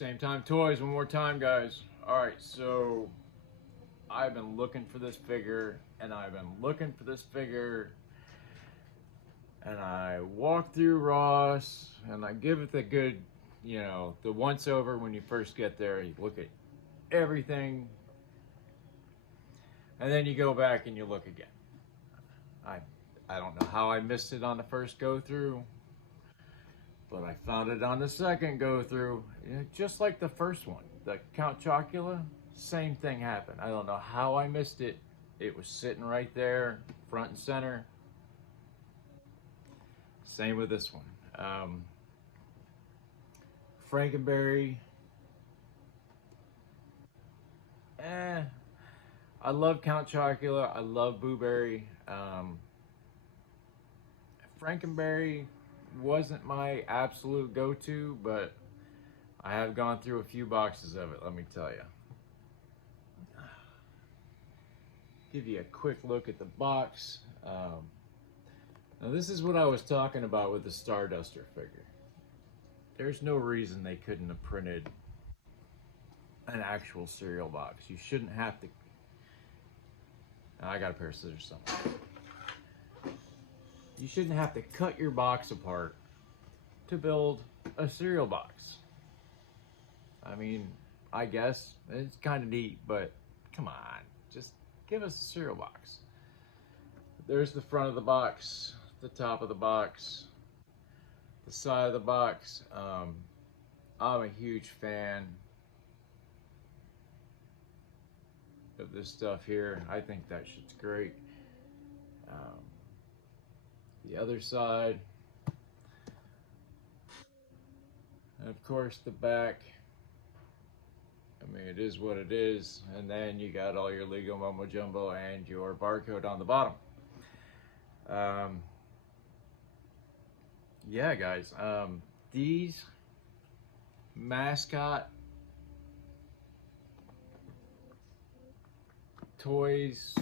Same time toys, one more time, guys. Alright, so I've been looking for this figure, and I've been looking for this figure, and I walk through Ross, and I give it the good, the once over when you first get there. You look at everything, and then you go back and you look again. I don't know how I missed it on the first go through, but I found it on the second go through. Just like the first one, the Count Chocula, same thing happened. I don't know how I missed it. It was sitting right there, front and center. Same with this one. Frankenberry. I love Count Chocula. I love Blueberry. Frankenberry wasn't my absolute go-to, but I have gone through a few boxes of it, let me tell you. Give you a quick look at the box. Now this is what I was talking about with the Starduster figure. There's no reason they couldn't have printed an actual cereal box. You shouldn't have to. I got a pair of scissors somewhere. You shouldn't have to cut your box apart to build a cereal box. I mean, I guess it's kind of neat, but come on, just give us a cereal box. There's the front of the box, the top of the box, the side of the box. I'm a huge fan of this stuff here. I think that shit's great. The other side, and of course the back. I mean, it is what it is. And then you got all your Lego Mumbo Jumbo and your barcode on the bottom. Yeah, guys, these mascot toys,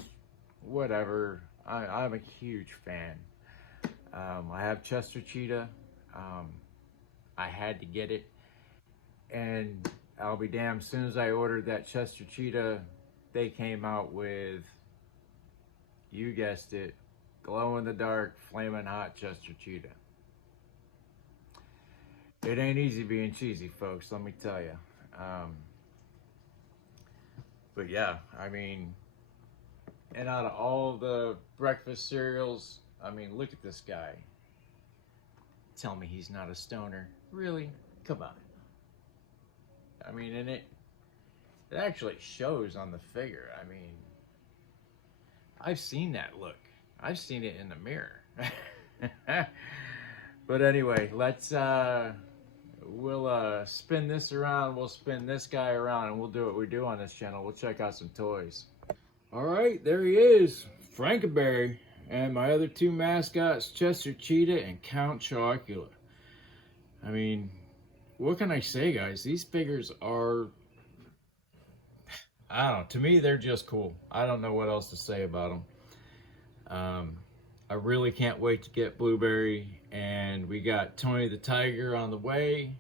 whatever, I'm a huge fan. I have Chester Cheetah. I had to get it, and I'll be damned, as soon as I ordered that Chester Cheetah, they came out with, you guessed it, glow-in-the-dark, flaming hot Chester Cheetah. It ain't easy being cheesy, folks, let me tell you. But yeah, I mean, and out of all the breakfast cereals, I mean, look at this guy. Tell me he's not a stoner. Really? Come on. I mean, and it actually shows on the figure. I mean, I've seen that look. I've seen it in the mirror. But anyway, we'll spin this around. We'll spin this guy around, and we'll do what we do on this channel. We'll check out some toys. All right, there he is, Frankenberry. And my other two mascots, Chester Cheetah and Count Chocula. I mean, what can I say, guys? These figures are, I don't know, to me, they're just cool. I don't know what else to say about them. I really can't wait to get Blueberry, and we got Tony the Tiger on the way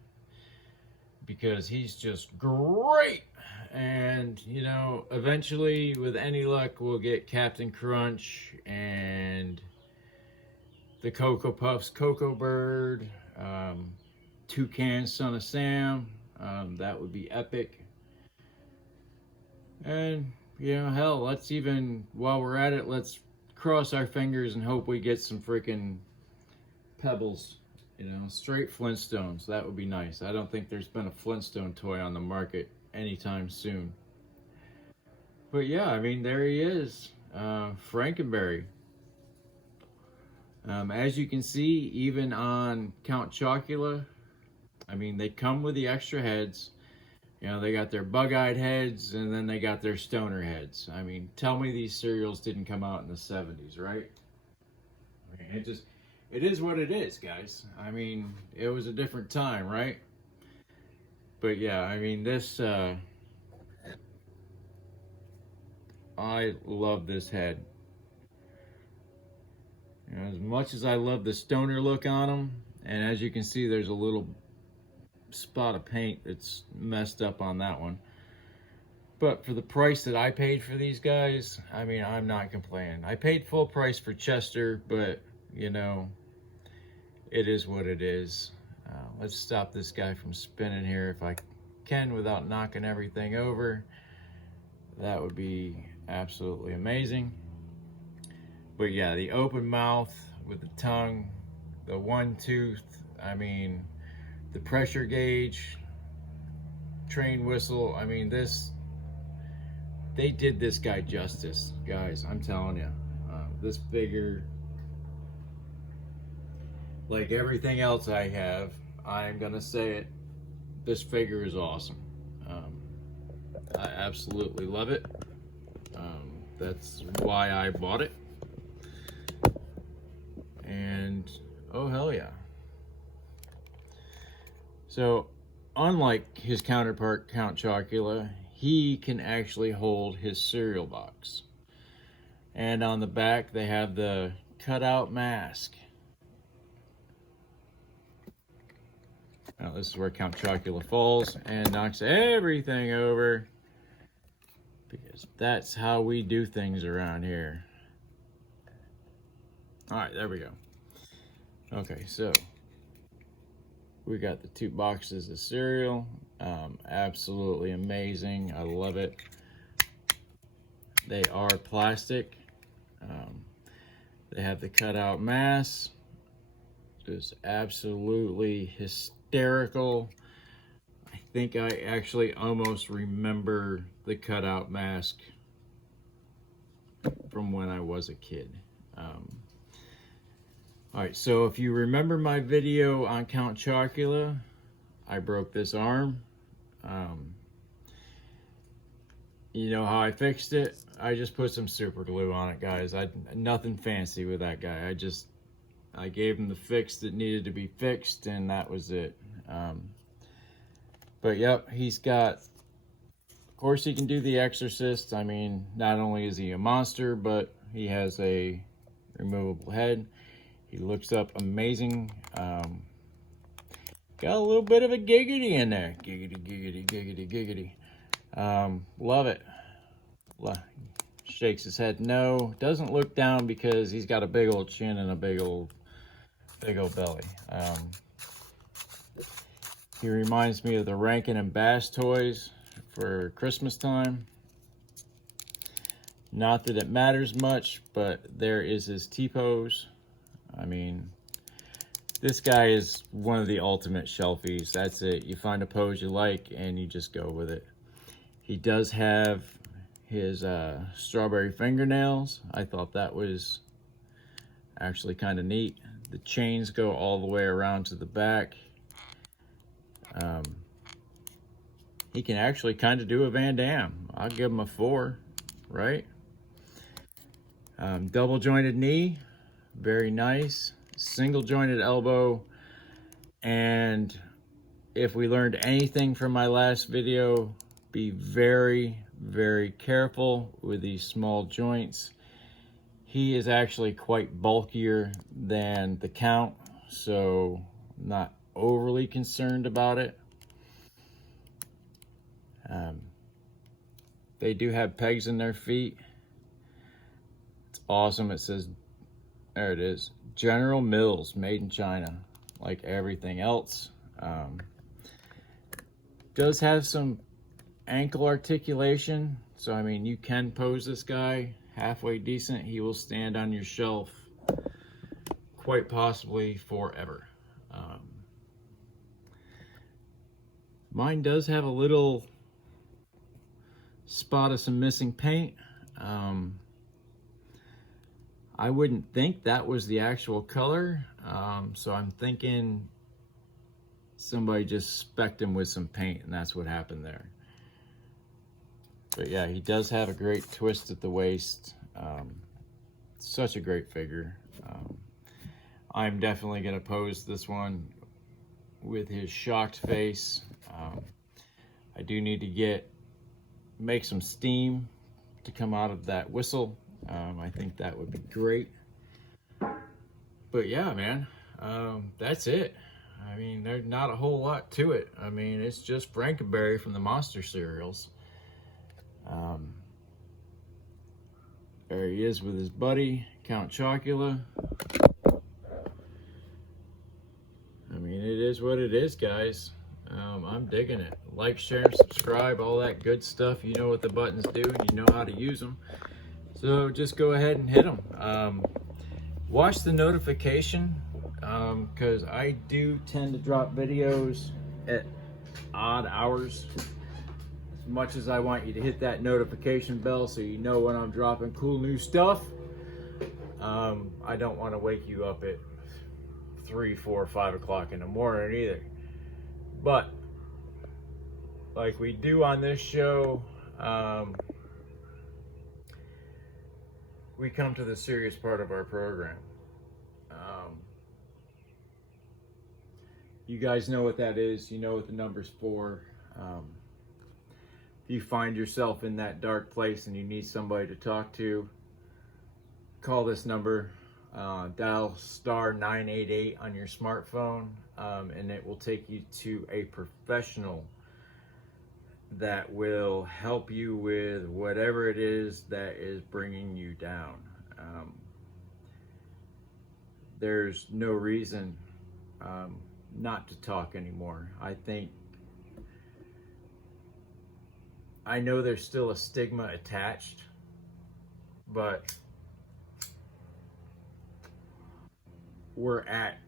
because he's just great. And, you know, eventually, with any luck, we'll get Captain Crunch and the Cocoa Puffs Cocoa Bird, Toucan Son of Sam. That would be epic. And, you know, hell, let's even, while we're at it, let's cross our fingers and hope we get some freaking Pebbles. You know, straight Flintstones. That would be nice. I don't think there's been a Flintstone toy on the market anytime soon. But yeah, I mean, there he is, Frankenberry. As you can see, even on Count Chocula, I mean, they come with the extra heads. You know, they got their bug-eyed heads, and then they got their stoner heads. I mean, tell me these cereals didn't come out in the 70s, right? I mean, it is what it is, guys. I mean, it was a different time, right? But yeah, I mean, this, I love this head. You know, as much as I love the stoner look on him, and as you can see, there's a little spot of paint that's messed up on that one. But for the price that I paid for these guys, I mean, I'm not complaining. I paid full price for Chester, but you know, it is what it is. Let's stop this guy from spinning here if I can without knocking everything over. That would be absolutely amazing. But yeah, the open mouth with the tongue, the one tooth, I mean, the pressure gauge, train whistle, I mean, they did this guy justice, guys, I'm telling you. This figure, like everything else I have, I'm gonna say it, this figure is awesome. I absolutely love it. That's why I bought it. And oh hell yeah. So unlike his counterpart Count Chocula, he can actually hold his cereal box. And on the back they have the cutout mask. Now this is where Count Chocula falls and knocks everything over, because that's how we do things around here. All right, there we go. Okay, so we got the 2 boxes of cereal. Absolutely amazing. I love it. They are plastic. They have the cutout mask. Just absolutely hysterical. I think I actually almost remember the cutout mask from when I was a kid. All right, so if you remember my video on Count Chocula, I broke this arm. You know how I fixed it? I just put some super glue on it, guys. Nothing fancy with that guy. I gave him the fix that needed to be fixed, and that was it. But yep, he's got, of course he can do the Exorcist. I mean, not only is he a monster, but he has a removable head. He looks up amazing. Got a little bit of a giggity in there. Giggity, giggity, giggity, giggity. Love it. Shakes his head no. Doesn't look down because he's got a big old chin and a big old belly. He reminds me of the Ranken and Bass toys for Christmas time. Not that it matters much, but there is his T-pose. I mean, this guy is one of the ultimate shelfies. That's it. You find a pose you like and you just go with it. He does have his strawberry fingernails. I thought that was actually kind of neat. The chains go all the way around to the back. He can actually kind of do a Van Damme. I'll give him a 4, right? Double jointed knee. Very nice. Single jointed elbow. And if we learned anything from my last video, be very, very careful with these small joints. He is actually quite bulkier than the Count, so I'm not overly concerned about it. They do have pegs in their feet. It's awesome. It says, there it is, General Mills, made in China, like everything else. Does have some ankle articulation, so I mean, you can pose this guy halfway decent. He will stand on your shelf quite possibly forever. Mine does have a little spot of some missing paint. I wouldn't think that was the actual color, so I'm thinking somebody just specced him with some paint, and that's what happened there. But yeah, he does have a great twist at the waist. Such a great figure. I'm definitely going to pose this one with his shocked face. I do need to make some steam to come out of that whistle. I think that would be great. But yeah, man, that's it. I mean, there's not a whole lot to it. I mean, it's just Frankenberry from the Monster cereals. There he is with his buddy, Count Chocula. I mean, it is what it is, guys. I'm digging it. Like, share, and subscribe, all that good stuff. You know what the buttons do, and you know how to use them. So just go ahead and hit them. Watch the notification, because I do tend to drop videos at odd hours. As much as I want you to hit that notification bell so you know when I'm dropping cool new stuff, I don't want to wake you up at 3, 4, 5 o'clock in the morning either. But like we do on this show, we come to the serious part of our program. You guys know what that is. You know what the number's for. If you find yourself in that dark place and you need somebody to talk to, call this number. Dial *988 on your smartphone, and it will take you to a professional that will help you with whatever it is that is bringing you down. There's no reason not to talk anymore. I know there's still a stigma attached, but we're at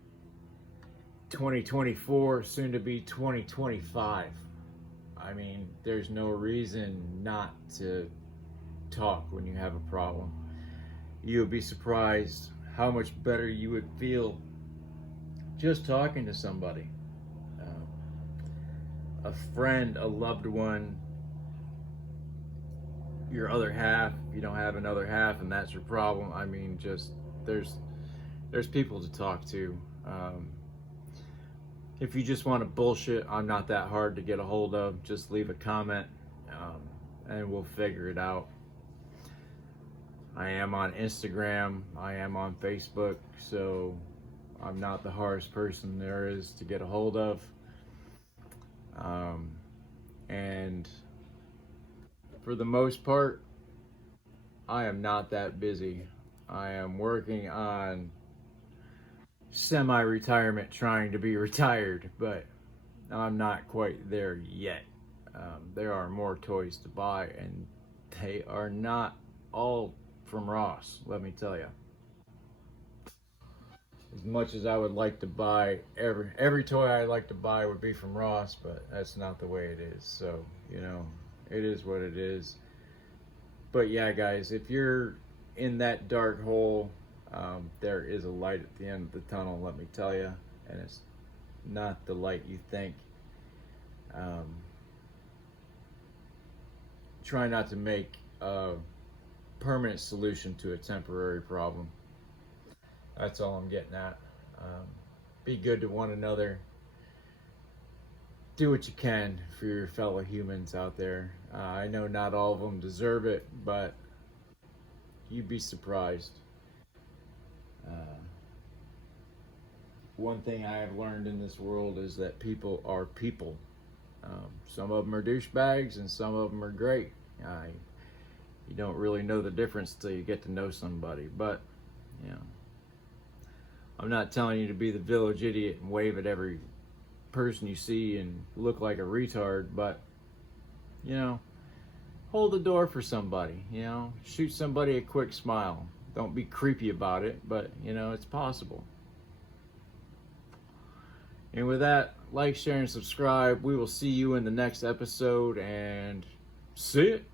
2024, soon to be 2025. I mean, there's no reason not to talk when you have a problem. You'll be surprised how much better you would feel just talking to somebody. A friend, a loved one, your other half. If you don't have another half and that's your problem, I mean, just there's people to talk to. If you just want to bullshit, I'm not that hard to get a hold of. Just leave a comment, and we'll figure it out. I am on Instagram. I am on Facebook, so I'm not the hardest person there is to get a hold of. And for the most part, I am not that busy. I am working on semi-retirement, trying to be retired, but I'm not quite there yet. There are more toys to buy, and they are not all from Ross, let me tell you. As much as I would like to buy, every toy I'd like to buy would be from Ross, but that's not the way it is. So, you know, it is what it is. But yeah, guys, if you're in that dark hole, there is a light at the end of the tunnel, let me tell you, and it's not the light you think. Try not to make a permanent solution to a temporary problem. That's all I'm getting at. Be good to one another. Do what you can for your fellow humans out there. I know not all of them deserve it, but you'd be surprised. One thing I have learned in this world is that people are people. Some of them are douchebags and some of them are great. You don't really know the difference till you get to know somebody. But, you know, I'm not telling you to be the village idiot and wave at every person you see and look like a retard, but, you know, hold the door for somebody, you know, shoot somebody a quick smile. Don't be creepy about it, but, you know, it's possible. And with that, like, share, and subscribe. We will see you in the next episode, and see it.